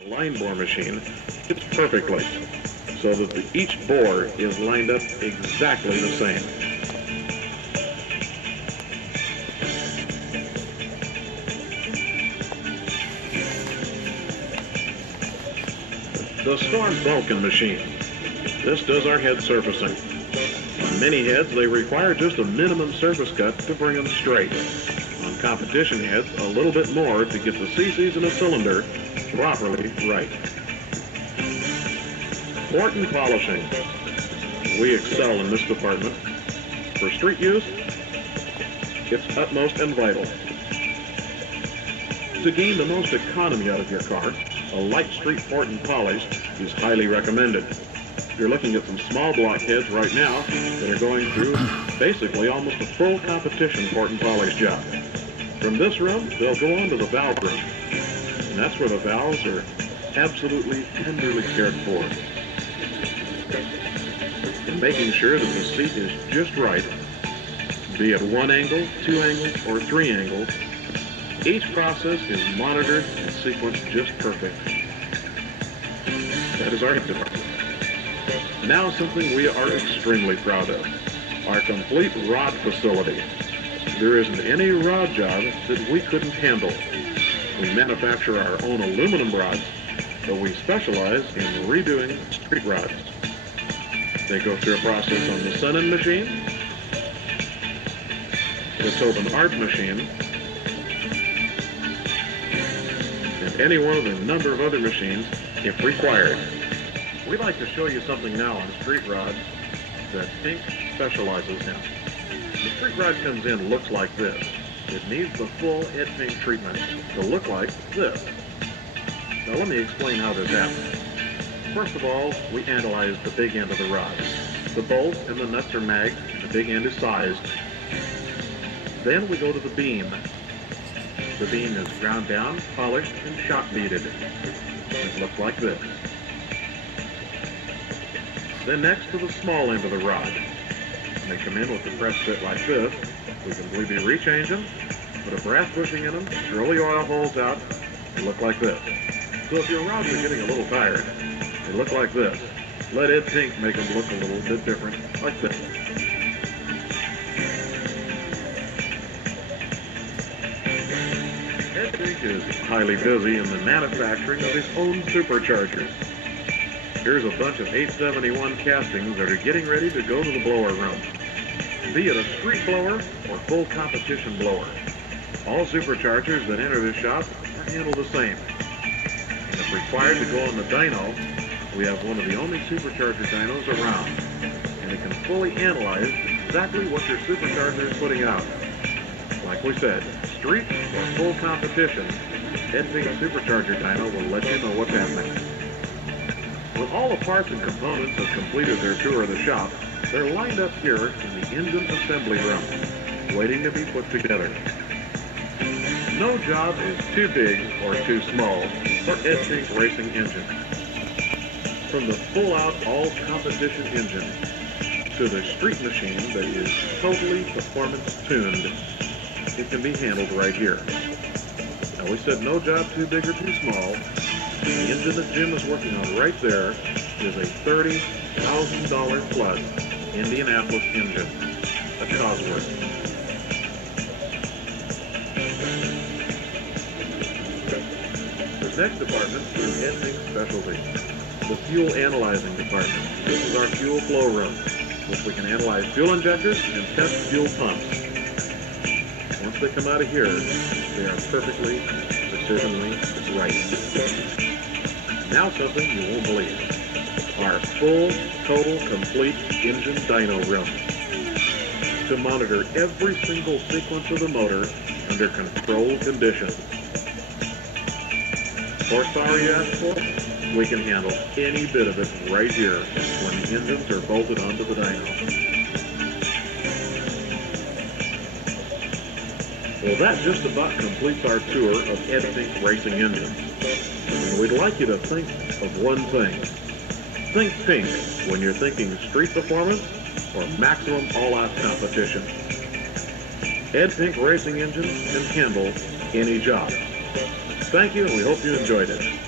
The line bore machine fits perfectly so that each bore is lined up exactly the same. The Storm Vulcan machine. This does our head surfacing. On many heads, they require just a minimum surface cut to bring them straight. On competition heads, a little bit more to get the CCs in a cylinder properly right. Fortin polishing. We excel in this department. For street use, it's utmost and vital. To gain the most economy out of your car, a light street Fortin polish is highly recommended. You're looking at some small block heads right now that are going through basically almost a full competition Fortin polish job. From this room, they'll go on to the valve room. And that's where the valves are absolutely tenderly cared for. And making sure that the seat is just right, be it 1 angle, 2 angles, or 3 angles, each process is monitored and sequenced just perfect. That is our head department. Now something we are extremely proud of, our complete rod facility. There isn't any rod job that we couldn't handle. We manufacture our own aluminum rods, but we specialize in redoing street rods. They go through a process on the Sunnin machine, the Tobin Art machine, and any one of a number of other machines if required. We'd like to show you something now on street rods that Pink specializes in. The street rod comes in looks like this. It needs the full Ed Pink treatment to look like this. Now let me explain how this happens. First of all, we analyze the big end of the rod. The bolts and the nuts are magged, and the big end is sized. Then we go to the beam. The beam is ground down, polished, and shot beaded. It looks like this. Then next to the small end of the rod. They come in with the press fit like this. We completely rechange them, put a brass bushing in them, drill the oil holes out, and look like this. So if your rods are getting a little tired, they look like this. Let Ed Pink make them look a little bit different, like this. Ed Pink is highly busy in the manufacturing of his own superchargers. Here's a bunch of 871 castings that are getting ready to go to the blower room. Be it a street blower or full competition blower, all superchargers that enter this shop are handled the same. And if required to go on the dyno, we have one of the only supercharger dynos around, and it can fully analyze exactly what your supercharger is putting out. Like we said, street or full competition, Ed Pink supercharger dyno will let you know what's happening. When all the parts and components have completed their tour of the shop, they're lined up here in the engine assembly room, waiting to be put together. No job is too big or too small for Ed Pink racing engine. From the full-out all-competition engine to the street machine that is totally performance-tuned, it can be handled right here. Now we said no job too big or too small. The engine that Jim is working on right there is a $30,000 plus Indianapolis engine, a Cosworth. The next department is Ed Pink's specialty, the fuel analyzing department. This is our fuel flow room, which we can analyze fuel injectors and test fuel pumps. Once they come out of here, they are perfectly, precisionally right. Now something you won't believe. Our full, total, complete engine dyno room to monitor every single sequence of the motor under controlled conditions. Horsepower you ask for? We can handle any bit of it right here when the engines are bolted onto the dyno. Well, that just about completes our tour of Ed Pink racing engines. And we'd like you to think of one thing. Think Pink when you're thinking street performance or maximum all-out competition. Ed Pink racing engines can handle any job. Thank you, and we hope you enjoyed it.